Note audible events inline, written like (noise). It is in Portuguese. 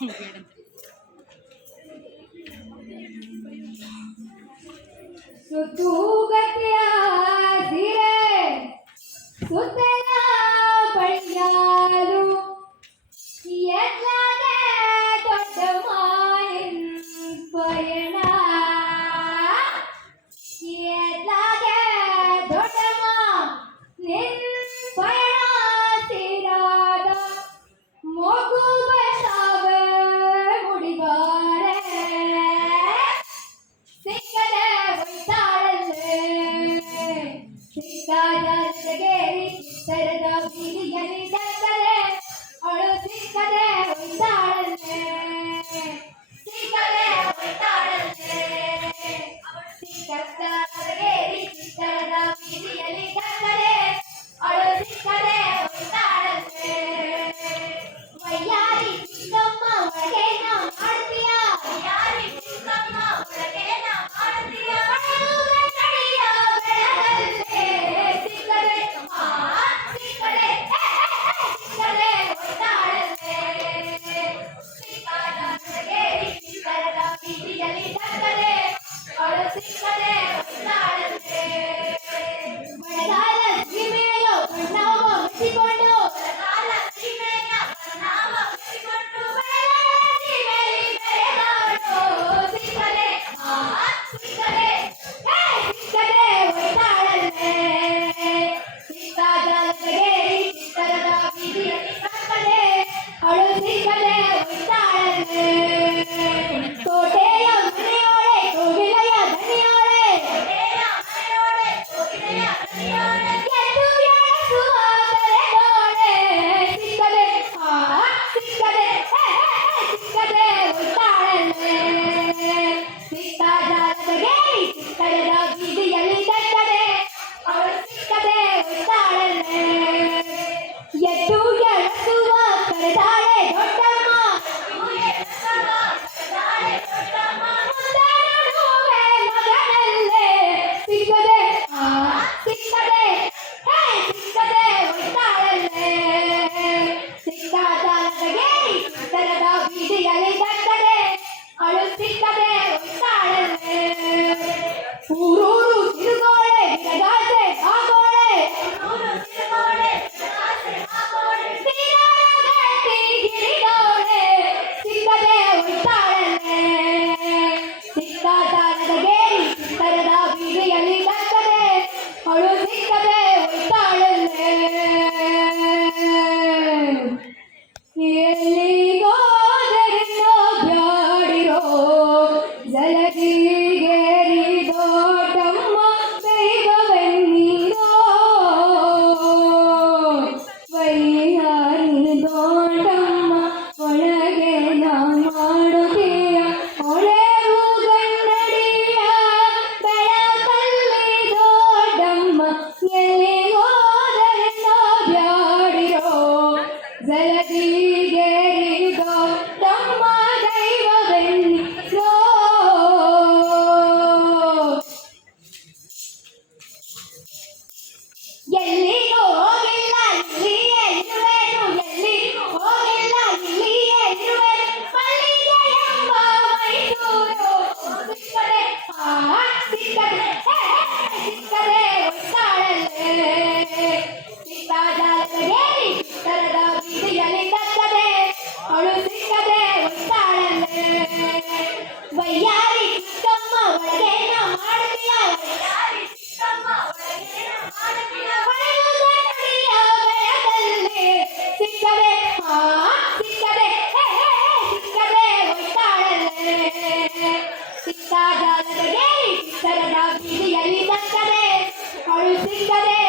So, अभी गली से करे और सीख करे Thank (laughs) you. ただ、ダービーでやりたかです。